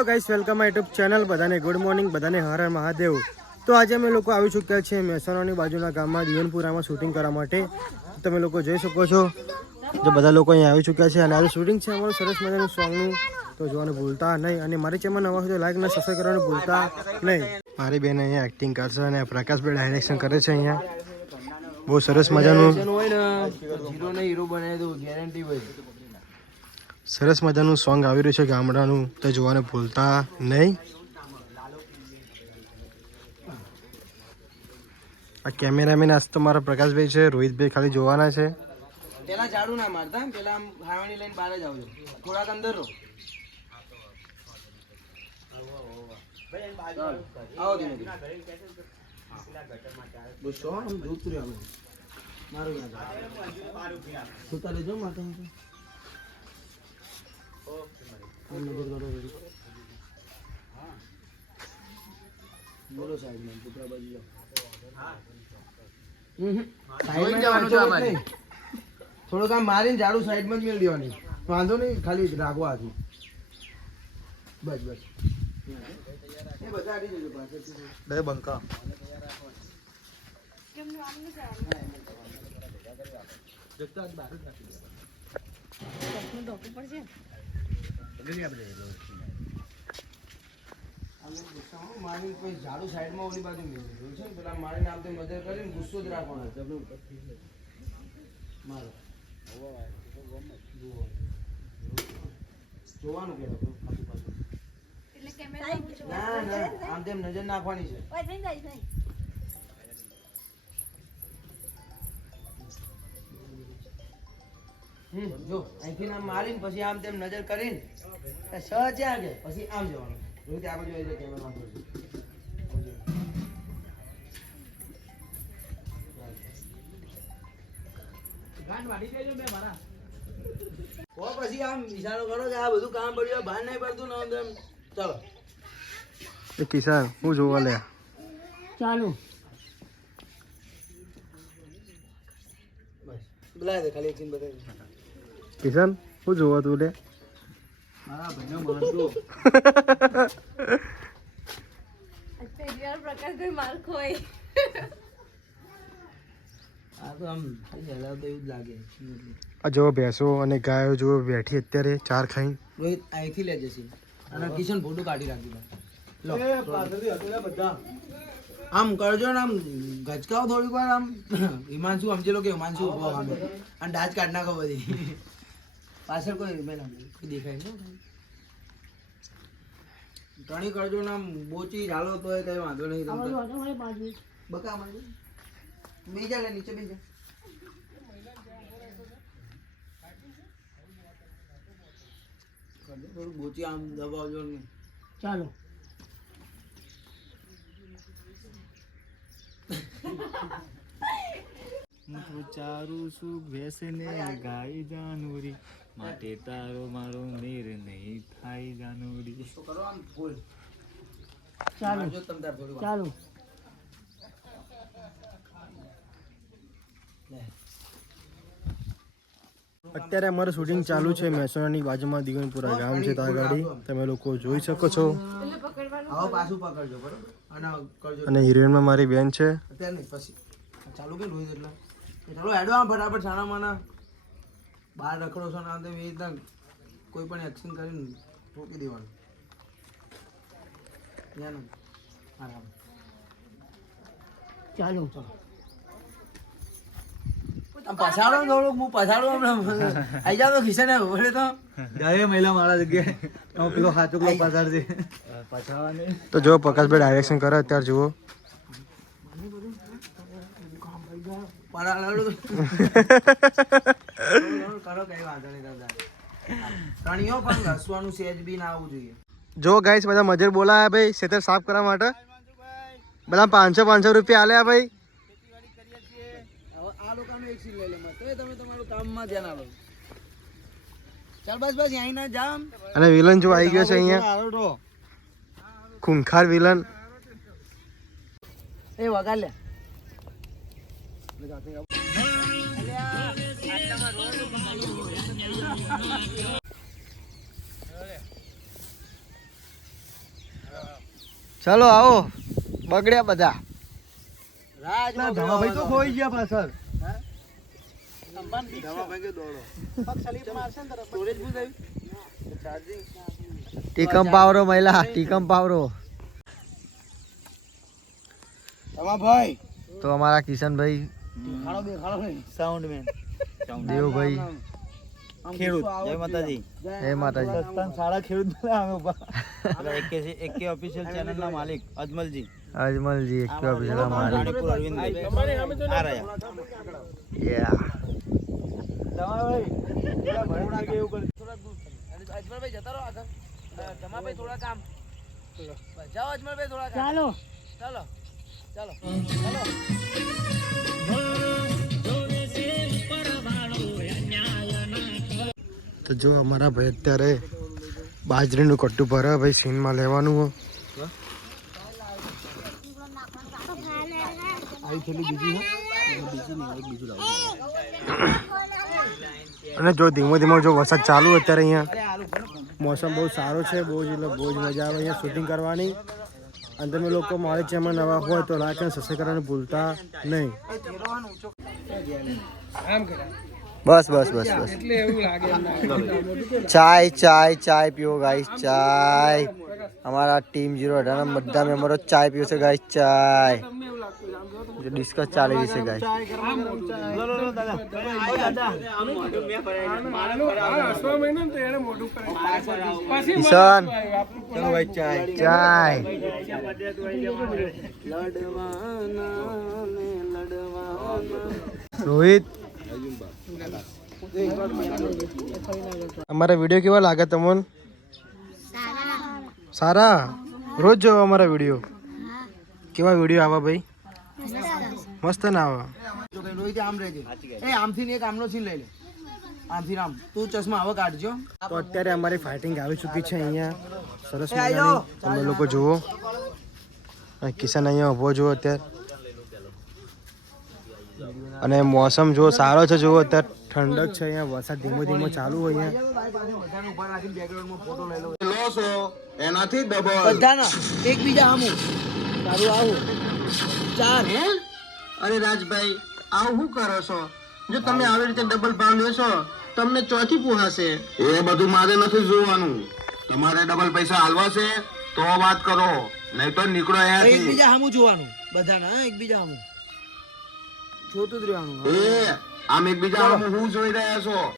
Hello guys, welcome my YouTube channel. બધાને good morning, બધાને હર હર મહાદેવ. તો આજે અમે લોકો આવી ચૂક્યા છીએ મહેસાણાની બાજુના ગામમાં દીવનપુરામાં શૂટિંગ કરવા માટે. તમે લોકો જોઈ શકો છો જે બધા લોકો અહીંયા આવી ચૂક્યા છે અને આજે શૂટિંગ છે અમારું સરસ મજાનું સોંગનું. તો જોવાનું ભૂલતા નહીં અને મારી ચેનલ નવા હોય તો લાઈક અને સબસ્ક્રાઈબ કરવાનું ભૂલતા નહીં. મારી બેન અહીંયા એક્ટિંગ કરશે અને પ્રકાશભાઈ ડાયરેક્શન કરે છે. અહીંયા બહુ સરસ મજાનું સરસ મજાનું સોંગ આવી રહ્યું છે ગામડાનું, તો જોવાને ભૂલતા નહીં. આ કેમેરામેન આજ તો મારા પ્રકાશભાઈ છે, રોહિતભાઈ ખાલી જોવાના છે. પેલા ઝાડુ ના મારતા, પેલા આમ હાવણી લઈને બહાર જ આવજો, થોડાક અંદર રહો. આવો ધીમે ધીમે. ગુસ્સો આમ જોતું રહ્યો મારું યાદ સુતા લેજો માતા બોલો સાહેબ ને પુત્ર બાજુ થોડુંક આમ મારીને ઝાડુ સાઈડમાં જ મેળ દેવાની, વાંધો નહીં, ખાલી રાખવા હતું બસ બસ. એ બધા આડી જજો પાછળ બે બંકા મારી કોઈ ઝાડુ સાઈડમાં ઓલી બાજુ મેળવ્યું છે, પેલા મારીને આમ તેમ નજર કરીને ગુસ્સો જ રાખવાનો મારો જોવાનું કે ના ના આમ તેમ નજર નાખવાની છે. જો અહીંથી આમ મારીને પછી આમ તેમ નજર કરીને સહજ આગળ પછી આમ જવાનું. રોહિત આ બાજુ આવી જાય કેમેરામાં પછી આમ ઈશારો કરો કે આ બધું કામ પડ્યું, બહાર નહીં પડતું ને આમ ચાલો. એ કિસાન હું જોવા લે ચાલો બસ બોલાય દે, ખાલી એક સીન બતાવી દે. કિસાન હું જોવા તું લે મારા ભાઈનો મારતો પ્રકાશભાઈ માર ખોય. આ તો આમ હલાવતો એવું જ લાગે. આ જો ભેંસો અને ગાયો જો બેઠી અત્યારે ચાર ખાઈ. રોહિત અહીંથી લેજે છે અને કિશન ફોટો કાઢી રાખી લો. આમ કરજો ને આમ ગચકાઓ થોડીક વાર આમ હિમાંશુ સમજી લો કે હિમાંશુ ઉભો આમ અને ડાચ કાઢ નાખો બધી પાછળ કોઈ દેખાય ને ટણી કરજો ને આમ બોચી ઝાલો તો કઈ વાંધો નહીં. બકા મારી બીજા લે નીચે બીજા થોડું બોચી આમ દબાવજો ને ચાલો. ચારું સુખ બેસને ગાય જાનુરી માટે તારો મારો મેર નહીં થાય જાનુરી. તો કરો આમ ફૂલ ચાલો જો તમ તાર થોડી ચાલો. અત્યારે અમારું શૂટિંગ ચાલુ છે મહેસાણાની બાજુમાં દીવનપુરા ગામ છે. ત્યાં ગાડી તમે લોકો જોઈ શકો છો આવો પાછું પકડજો બરોબર અને કરજો. અને હિરોઈનમાં મારી બેન છે. અત્યારે નહીં પછી ચાલુ કે રોહિત એટલે ચાલો હેડો આમ ફટાફટ છાના માના બહાર રખડો છો ને આમ તેમ એ રીતના કોઈ પણ એક્શન કરીને રોકી દેવાનું. ધ્યાન આરામ ચાલો ચાલો પછાડો થોડુંક હું પછાડો આઈ જાવ તો ખિસ્સે ને બોલે તો ગાય મહિલા મારા જગ્યાએ પેલો સાચો પેલો પછાડજે પછાડવાની. તો જો પ્રકાશભાઈ ડાયરેક્શન કરે અત્યારે જુઓ. કરો કઈ વાંધો નહીં દાદા. પ્રાણીઓ પણ ઘસવાનું સેજ બી ના આવવું જોઈએ. જો ગાઈસ બધા મજૂર બોલાયા ભાઈ ખેતર સાફ કરવા માટે. બધા 500 રૂપિયા આલ્યા ભાઈ. આ લોકોનું એક સીન લઈ લે તો તમે તમારું કામમાં ધ્યાન આપો. ચાલ બસ બસ અહીં ના જામ. અને વિલન જો આવી ગયો છે અહીંયા, ખૂંખાર વિલન. એ વગાડ લે. ચલો આવો બગડ્યા બધા ધમાભાઈ તો ખોઈ ગયા પાછળ ટીકમ પાવરો મહિલા ટીકમ પાવરો ધમાભાઈ તો અમારા કિશનભાઈ સાઉન્ડમેન દેવભાઈ ખેડૂત જય માતાજી જય માતાજી સારા ખેડૂત અમે એકે ઓફિશિયલ ચેનલ ના માલિક અજમલજી અજમલજી એક ઓફિસર મારી રાણીપુર અરવિંદભાઈ આ રહ્યા યા અજમલભાઈ જતા રહો આગળ જમાભાઈ થોડા કામ જાઓ અજમલભાઈ થોડા કામ ચાલો ચાલો ચાલો ચાલો તો જો અમારા ભાઈ અત્યારે બાજરીનું કટ્ટું ભરે ભાઈ સીનમાં લેવાનું હો અને જો ધીમો ધીમો જો વરસાદ ચાલુ અત્યારે અહીંયા મોસમ બહુ સારો છે બહુ જ એટલે બહુ જ મજા આવે અહીંયા શૂટિંગ કરવાની અને તમે લોકો મારી ચેનલ નવા હોય તો લાઈક અને સબસ્ક્રાઈબ કરવાનું ભૂલતા નહીં. બસ બસ બસ બસ ચાય ચાય ચાય પીઓ ગાઈસ ચાય અમારા ટીમ 018 બધા મેમ્બરો ચાય પીઓ છે ગાઈસ ચાય ડિસ્કસ ચાલી રહી છે ગાઈસ કિશન ચલો ભાઈ ચાય ચાય રોહિત અમારા વિડીયો કેવા લાગે તમને? સારા. રોજ જોવો અમારા વિડીયો. કેવા વિડીયો આવા ભાઈ? મસ્ત ના આવા. રોહિત આમ રહેજે એ આમથી ને એક આમનો સીન લઈ લે આમથી આમ તું ચશ્મા હવે કાઢજો તો અત્યારે અમારી ફાઇટિંગ આવી ચૂકી છે અહીંયા સરસ મજાની તમે લોકો જુઓ કિશન અહીંયા ઊભો જુઓ અત્યારે અને મોસમ જો સારો છે જુઓ અત્યારે ઠંડક છે અહીંયા વરસાદ ધીમો ધીમો ચાલુ હોય એનાથી બધાના એકબીજા સામું તારું આવું ચાર અરે રાજભાઈ આવું શું કરો છો? જો તમે આવી રીતે ડબલ ભાવ લેશો તમને ચોથી પોહાશે. એ બધું મારે નથી જોવાનું. તમારે ડબલ પૈસા હાલવા છે તો વાત કરો, નહીં તો નીકળો અહીંયાથી. એકબીજા સામું જોવાનું બધાના એકબીજા સામું જોતું જ રહેવાનું એ આમ એકબીજા સામું હું જોઈ રહ્યા છો?